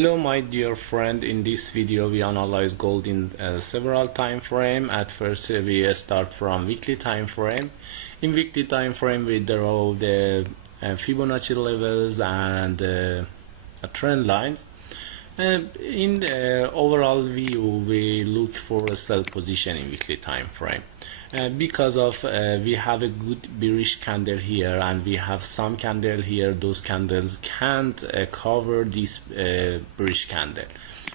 Hello my dear friend, in this video we analyze gold in several time frame. At first we start from weekly time frame. In weekly time frame we draw the Fibonacci levels and trend lines. In the overall view we look for a sell position in weekly time frame. Because of we have a good bearish candle here and we have some candle here. Those candles can't cover this bearish candle.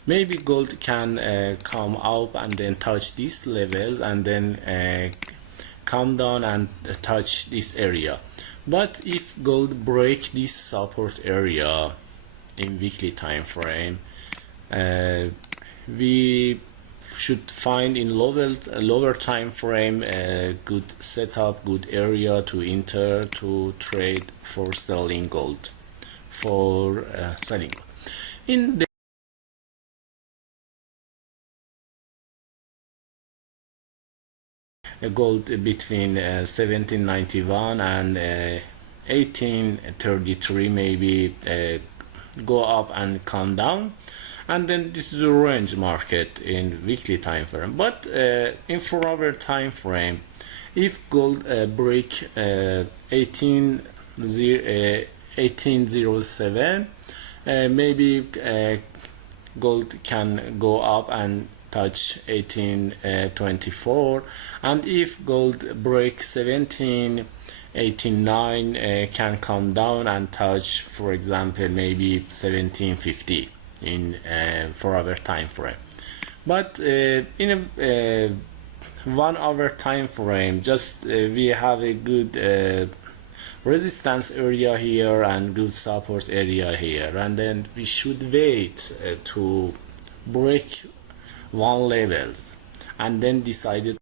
Maybe gold can come up and then touch these levels and then come down and touch this area. But if gold break this support area in weekly time frame, we should find in lower time frame a good setup, good area to enter to trade for selling gold. In the gold between 1791 and 1833 maybe go up and come down, and then this is a range market in weekly time frame. But in 4-hour time frame, if gold break 1807, maybe gold can go up and touch 1824, and if gold break 1789 can come down and touch, for example, maybe 1750 in 4-hour time frame. But in a 1-hour time frame, just we have a good resistance area here and good support area here, and then we should wait to break one levels and then decide